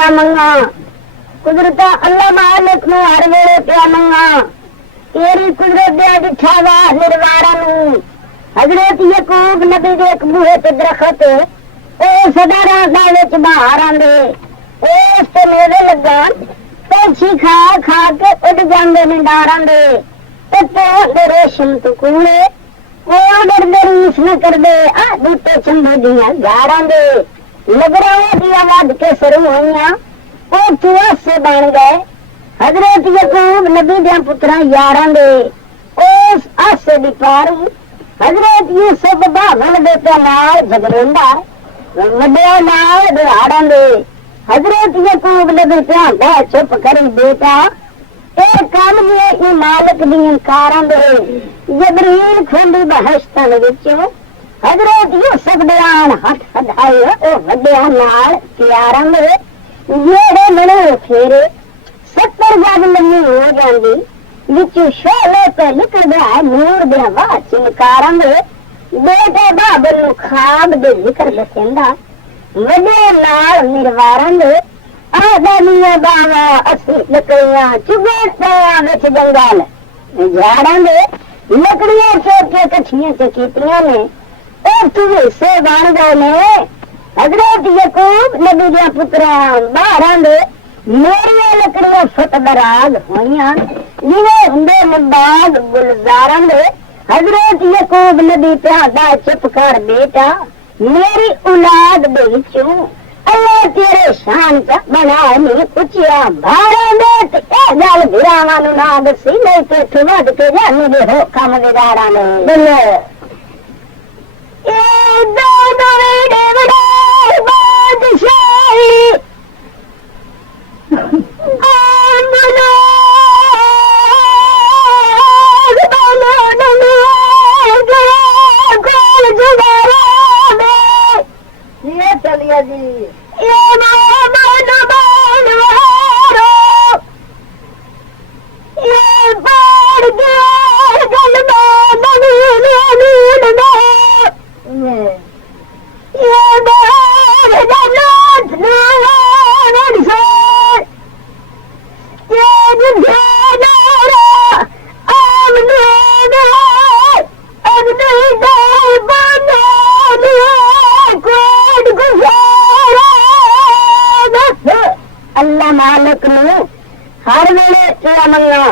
पिया मंगा कुदरत अल्लाह मालिक नु हर वेले पिया मंगा तेरी कुदरत दे दिखा वा निर्वारा नु हजरत यकूब नबी दे एक बूहे ते दरखत ओ सदारा दा विच बाहर आंदे उस ते मेरे लगन पंछी खा खा के उड़ जांदे ने डारां दे ते दे रेशम तो कूड़े ओ डरदे रीस न करदे आ बूटे चंदे दियां गारां दे लगरां दियां वध के शुरू होईयां ओ चुआ से बन गए हजरत यकूब नबी दे पुत्रा यारां दे उस आसे दी पारी हजरत यूसुफ बावल दे ते नाल झगड़ेंदा वड्डिया नाल दहाड़ां दे हजरत यकूब नबी कहंदा चुप करी बेटा ए काम ये मालिक दी कारां दे जबरील खुंडी बहश्तां विचों हजरत यूसुफ दयान हथ हटाए ओ वड्डिया नाल प्यारां दे जेड़े बने फेरे 70 गज लम्मी हो जांदी विचों शोले पे निकलदा है नूर दे वाह चिनकारां दे बेटे बाबल नु खाब दे जिक्र दसेंदा वड्डे नाल निर्वारां दे आदा मियां बावा असि लकड़ियां चुगे पिया विच जंगल झाड़ां दे लकड़ियां चोक के कठियां ते कीतियां ने ओ तू से बन गए ने हजरत यकूब नबी दे पुत्रा बाहरां दे मेरियां लकड़ियां फट दराज होइयां जिवें हुंदे ने बाग गुलजारां दे हजरत यकूब नबी कहंदा चुप कर बेटा मेरी औलाद दे विचों अल्लाह तेरे शान च बनाए नी कुचिया भारे दे ते ए गल भिरावां नु ना दसी नहीं ते तू वध के जानी दे हो कम विदारा ने बोले ए दो दे बड़े बादशाही चलिए जी अल्लाह मालिक नु हर वेले तेरा मंगा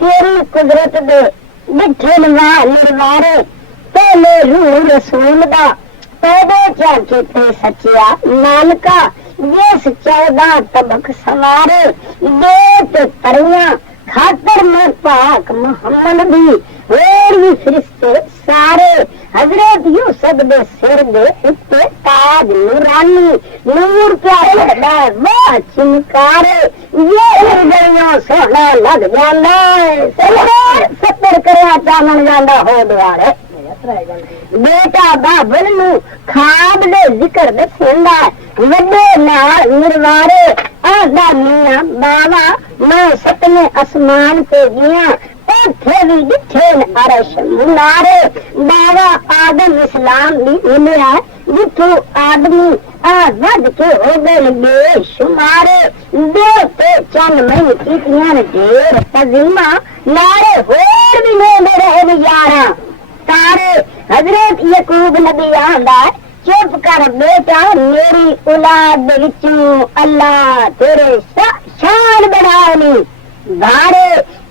तेरी कुदरत दे बिठे निर्वारे पहले रूह रसूल दा पैदे क्या कीते सचिया नानका जिस 14 तबक सवारे दे तरियां खातर में पाक मोहम्मद भी और भी फरिश्ते सारे हजरत यूसुफ दे सिर दे उत्ते ताज नूरानी नूर प्यारे दा वाह चिनकारे ये गलियों सोना लग जांदा सरदार 70 करया चामन जांदा हो दुआरे बेटा बाबल नु खाब दे जिक्र दसेंदा वड्डे नाल निर्वारे आदा मियां बावा मैं सतने आसमान पे गया उथे भी दिखे अरश मुनारे बावा आदम इस्लाम भी मिलिया जिथों आदमी वध के हो गए बेशुमारे देते चंद महीने कीतियां ढेर तजीमा नारे होर भी मेरे रहे यारा तारे हजरत यकूब नबी आंदा चुप कर बेटा मेरी औलाद दे विचों अल्लाह तेरे शान बनानी बारे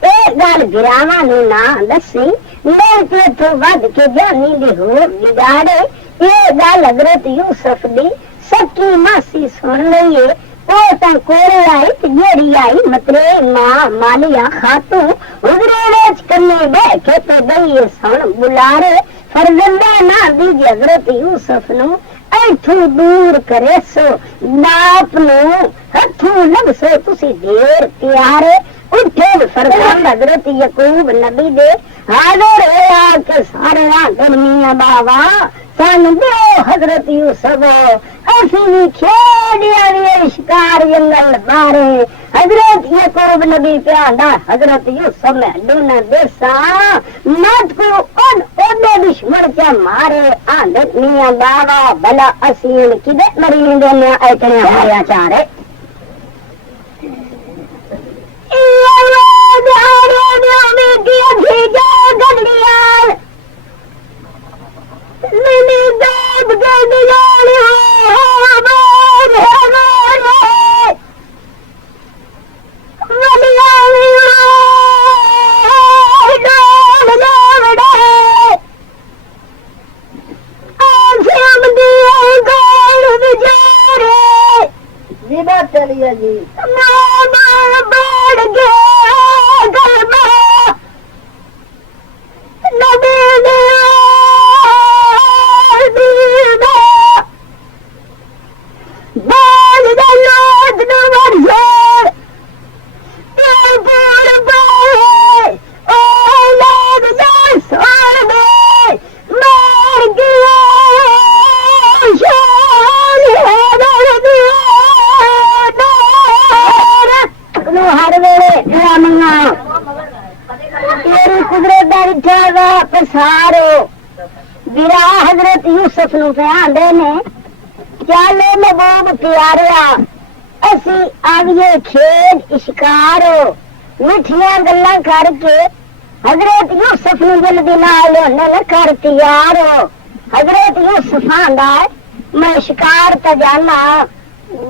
ए गल गिरावां नु ना दसी मैं ते तो वध के जानी दे हो बिगाड़े ए गल हजरत यूसुफ दी सच्ची मासी सुन लईए ओ तां कोरे आई ते जेड़ी आई मतरे मां मालिया खातू उधरे वेच कन्ने बैठे ते गई सुन बुलारे फरजंदा ना दी हजरत यूसुफ नु ऐठू दूर करे सो नाप नु हथू लग सो तुसी देर प्यारे उठे फरजंद हजरत यकूब नबी दे हाजिर होया के सारे गर्मियां बावा सन दो हजरत यूसुफ असी भी खेडिया शिकार जंगल मारे हजरत यकूब नबी प्यादा हजरत यूसुफ ने दोनों देसा मत को उन ओदे दुश्मन के मारे आदत मियां बावा भला असीन किदे मरी दोनों ऐतने होया चारे नबी की भीजा गंडियाल मिनी दूध गंडियाल चलिए जी बढ़ गया गलबा नबी बाल लोग नवर जोड़ पसारो बिरा हजरत यूसुफ नूं कहंदे ने चल महबूब प्यारिया असी आविए खेड शिकारो मिठियां गल्लां करके हजरत यूसुफ नूं जल्दी नाल लियाने कर तैयार हो। हजरत यूसुफ आंदा मैं शिकार ते जाना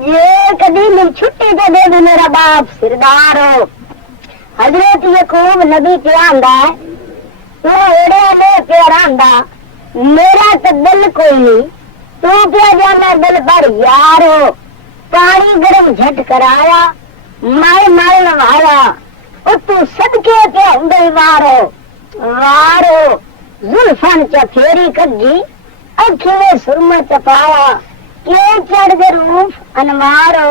जे कदी मैं छुट्टी दे दे मेरा बाप सिरदार हो। हजरत यकूब नबी पे आंदा मेरा तो दिल कोई नहीं तू क्या जाना दिल पर यार हो। पानी गर्म झट कराया माल माल नवाया तू सदके के अंदर वारो जुल्फन च फेरी कगी अखी में सुरमा चपाया के चढ़ दे रूफ अनवारो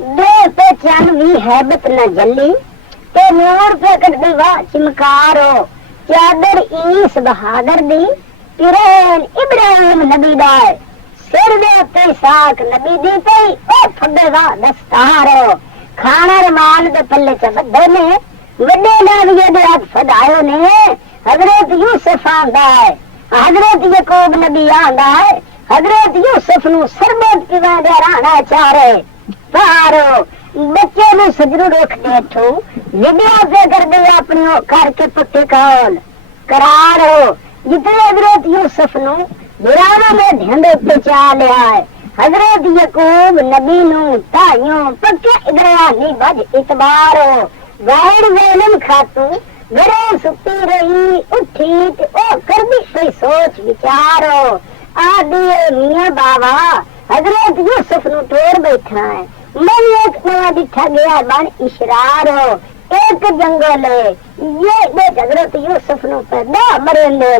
दो पे चन भी हैबत न जली ते नूर पे कट दीवा चिमकारो चादर ईस बहादुर दी किरण इब्राहिम नबी दाए सिर दे ते साक नबी दी पई ओ फड्डे दा दस्तार खाना रमाल दे पल्ले च बद्दे ने वड्डे नाविये दे हाथ फदायो ने हजरत यूसुफ आंदा है हजरत यकूब नबी आंदा है हजरत यूसुफ नु सरबत पीवा दे राणा चारे पारो बच्चे में सजरू रोक दे ठो विद्या से कर दे अपनी करके पुट्टे कौल करार हो जितने हजरत यूसुफ नु बुराना में ध्यान पे चा लिया है हजरत यकूब नबी नु ताइयों पक्के इब्राहिमी बज इतबार हो गाइड वेलम खातू घरे सुती रही उठी ओ कर दी कोई सोच विचार हो आदि मियां बाबा हजरत यूसुफ नु टोर बैठा है मैं एक नवा दिखा गया बन इशरार हो एक जंगल है ये हजरत यूसुफ नु पैदा मरेंदे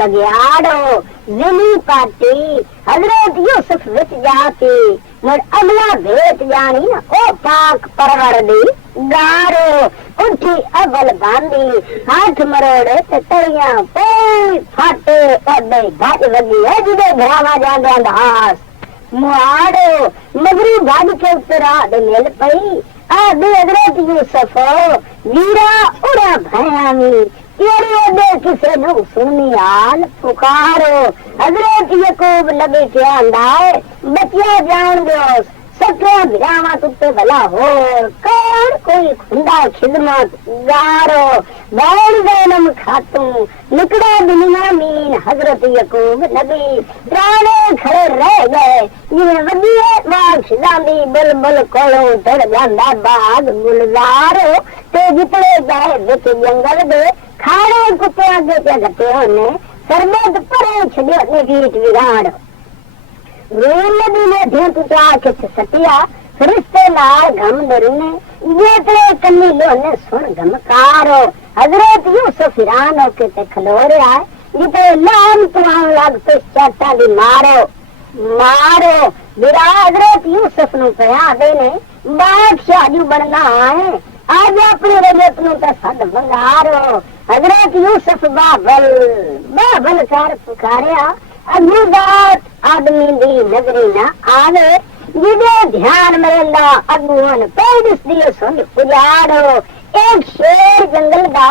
बगियाड़ो जिनी पाटी हजरत यूसुफ विच जाती मुड़ अगला भेट जानी ना ओ पाक परवर दी गारो उठी अगल बांधी हाथ मरोड़े ते तड़ियां पोई फाटे ओडे भज लगी है जिदे घरावा जांदा दास मुआड़ो मगरी भाग के उतरा दे मिल पई आदे हजरत यूसुफ वीरा उड़ा भयामी तेरे दे किसे नु सुनी हाल पुकारो हजरत यकूब नबी के आंदा बचिया जान दो सके भिरावा तुते भला हो कौन कोई खुंदा खिदमत गारो बैल जन्म खातू निकड़ा दुनिया मीन हजरत यकूब नबी प्राणे खड़े रह गए जिवें वधिए बाग सिजांदी बुलबुल कोलों टड़ जांदा बाग गुलजार ते जितने जाए विच जंगल दे खाड़े कुत्ते अगे ते घटे होने सरबत परे छड़ियो ने गीत विगाड़ रूल नबी ने ढेंट उठा के सतिया फरिश्ते लाल गम दरुने जेतले कन्नी लोने सुन गमकारो हजरत यूसुफ फिरान होके ते खलो रहा जिते लाम तुम लग पे चाटा दी मारो बिरा हजरत यूसुफ नु कहा देने बादशाह जू बनना है आज अपने रजत नु ते सद मंगारो हजरत यूसुफ बाबल कर पुकारिया अगली बात आदमी दी नजरी ना आवे जिदे ध्यान में रंदा अगुवन पैदिस दिए सुन उजाड़ो एक शेर जंगल दा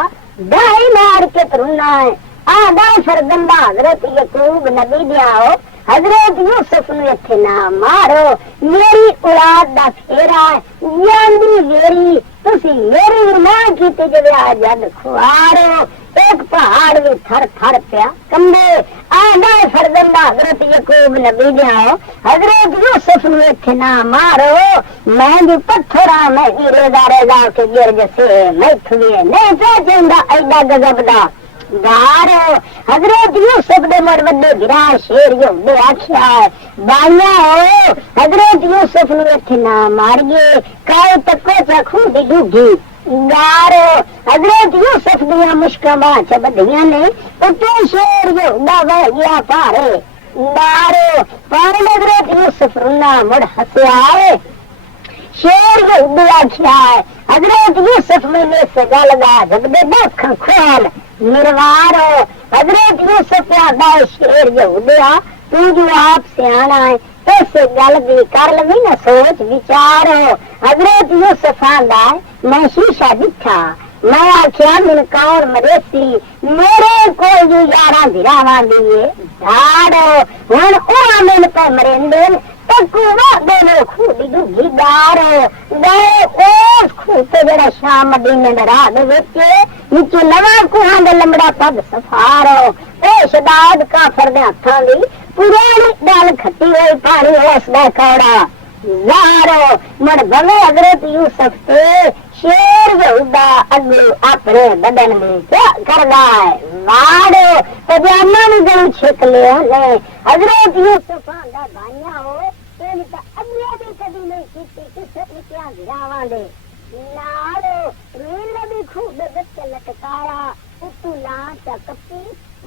दाई मार के तरुना है आधा फरदंदा हजरत यकूब नबी दियाओ हजरत यूसुफ नु इत्थे ना मारो मेरी औलाद दा फेरा ਜਾਂਦੀ ਵੇਰੀ ਤੁਸੀਂ ਮੇਰੀ ਨਾ ਕੀਤੀ ਜਵਿਆ ਜਦ ਖੁਆਰੋ एक पहाड़ भी थर थर पिया कंबे आना फरदंदा हजरत यकूब नबी जाओ हजरत यूसुफ ने थे ना मारो मैं भी पत्थरा मैं रेजा के गिर जसे मैं थुए नहीं पहचानदा ऐडा गजब दा गारो हजरत यूसुफ दे मर वड्डे गिरा शेर जो दे आख्या बाइया हो हजरत यूसुफ ने थे ना मार गए काए तको चखू दी डूगी गारो हजरत यूसुफ दिया मुश्किल च बधिया ने उतो शेर जो दावा गया पारे गारो पर हजरत यूसुफ रुना मुड़ हंसया शेर जो दिया खिया हजरत यूसुफ मैंने से गल दा जब दे देख खोल निर्वारो हजरत यूसुफ आदा शेर जो दिया तू जो आप सियाना है इस गल भी कर लवी ना सोच विचारो हजरत यूसुफ आंदा मैं शीशा दिखा मैं आख्या मिन कौर मरेसी मेरे को जो यारा भिरावां दिए धाड़ो हुन ओना मिन पे मरेंदे तकू वादे ने खूदी दुगी दारो गए ओस खूते जड़ा शाम मदीने दे राह दे विच नीचे नवा कुहां दे लंबड़ा पग सफारो ओ शदाद काफर दे हत्थां दी पुरानी डाल खट्टी हुई पानी उसदा कौड़ा यारो मर भवे हजरत यूसुफ ते शेर यहूदा अगू अपने बदन में क्या करदा है वाड़ो पजामा भी गई छिक ले ने हजरत यूसुफ दा भाइया हो तेन ता अगले भी कदी नहीं कीती किसे नित्या गिरावां दे नालो रेल भी खूब बच्चे लटकाया उतू ला चकपी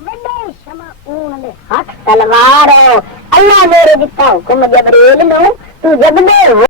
बड़े शमा ऊन दे हाथ तलवार अल्लाह मेरे दिता हुक्म जबरील नु तू जब दे हो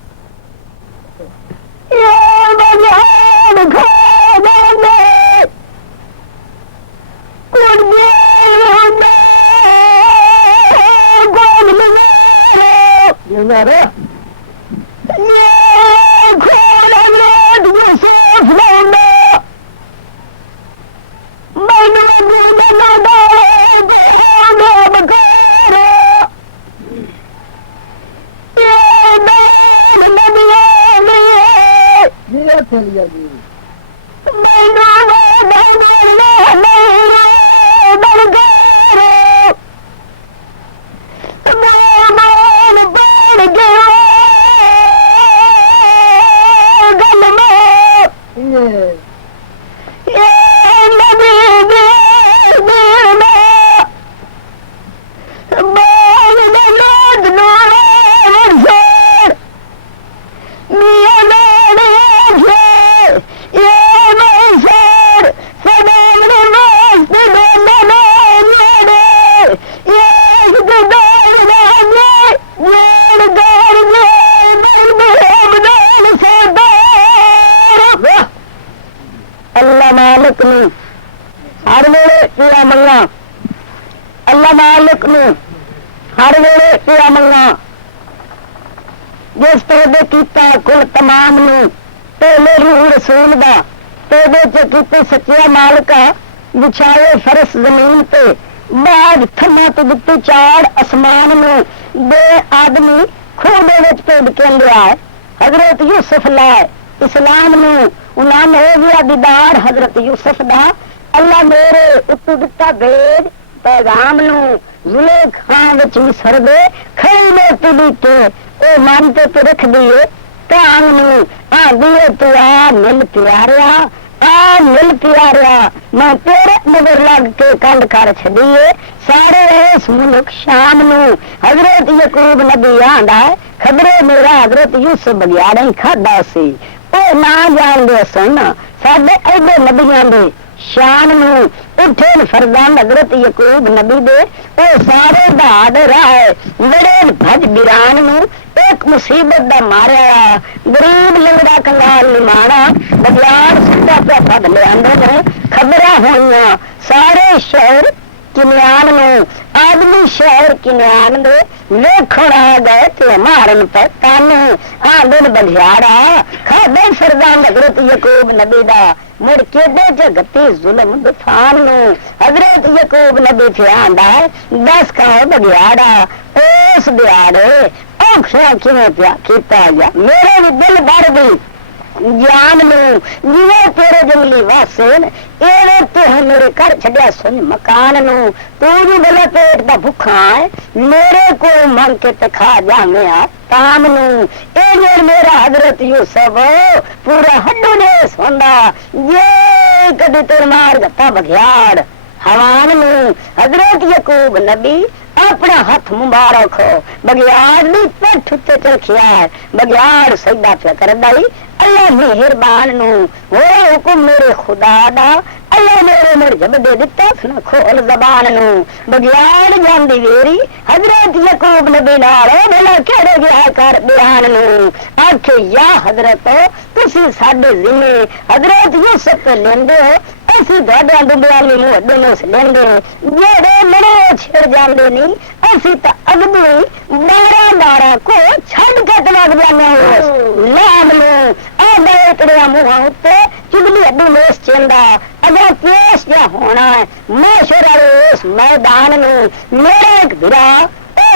जिस तरह किया कुल तमाम पहले रूह रसूल का तो सच्चा मालिका बिछाए फरस जमीन पे बाद थमा तो दिते चाड़ आसमान में दे आदमी खूह के टिकन लिया है हजरत यूसुफ लाए इस्लाम उन्होंने हो गया दीदार हजरत यूसुफ का अल्लाह मेरे उत्तू दिता भेज पैगाम जुलेखा मिसर दे खड़ी में तुली के ओ मन ते रख दिए कान दिए तू आ मिल प्यारिया मैं तेरे मगर लग के कंड कर छड़िए सारे इस मुल्क शाम हजरत यकूब नबी आंदा खबरे मेरा हजरत यूसुफ बगियाड़ा ही खादा सी ओ ना जान दे सुन साडे ऐडे नबियां दे शान उठे फरदान हजरत यकूब नबी दे ओ सारे दहाड़ राह बड़े भज बिरान एक मुसीबत दा मारिया गरीब लंगड़ा कंगाल निमाना बगलार सीधा पे फद लिया खबरा हुई सारे शहर किन्यान आदमी शहर किन्यान दे लेखण आ गए ते मारन पर तन आदन बघियाड़ा खादे फरदान हजरत यकूब नबी दा मुड़ केडे जगती जुल्म तूफान हजरत यकूब नबी थे आंदा 10 खाओ बघियाड़ा उस दिहाड़े देखिया किवें पिया कीता गया मेरे भी दिल भर गई जान लू जिवे तेरे जंगली वासे एवे तो मेरे घर छड़िया सुन मकान नू तू भी भला पेट दा भुखा है मेरे को मंग के ते खा जावे आ ताम नू ए मेरा हजरत यूसुफ पूरा हड्डू ने सोंदा ये कदी तेरे मार गता बघियाड़ हवान नू हजरत यकूब नबी अपना हाथ मुबारक हो बघियाड़ दी पठ उत्ते चरखिया है बघियाड़ सजदा पे करदा ही अल्लाह मेहरबान नू हो हुकुम मेरे खुदा दा अल्लाह मेरे जबदे दिता ना खोल जबान नू बघियाड़ जांदी वेरी हजरत यकूब नबी नाल भला केड़े गया कर बयान नू आखे या हजरत तुसी साडे जिम्मे हजरत यूसुफ पे लेंदे हो असी दादा दुबला में हड्डे नु लेंदे जेड़े मरे छेड़ जांदे नी असी ता अगदू 12 को छड़ के तलाक जाने हो लाम नु आ बेटड़े मुंह उत्ते चुगली हड्डू मेस चेंदा अगर पेश जा होना है मेशर वाले उस मैदान नु मेरा एक भिरा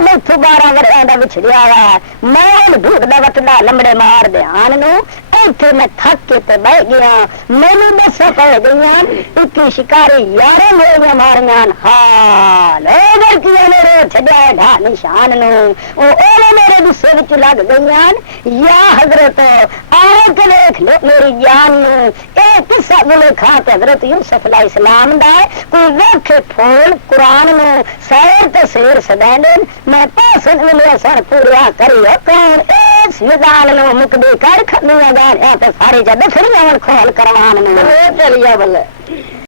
मैथू 12 वरियां दा विछड़िया है मैं ढूंढदा वटदा लंबड़े मार दे आन नु इत्थे मैं थक के ते बह गया मैनू दसा पै गईयां इक्की शिकारी 11 मेरियां मारियां हाल अगर की मेरे छड्या ढा निशान नु ओ ओले मेरे गुस्से विच लग गईयां या हजरत आए के देख लो मेरी जान नु ए किस्सा बोले खा ते हजरत यूसुफ अलैहिस्सलाम दा कोई रखे फूल कुरान नु सैर ते शेर सदैने मैं पासन मिले सर पूरा करियो कौन इस निदान नु मुकदे कर खमिया दा सारे जद फिर खोल करवान में चलिया बोले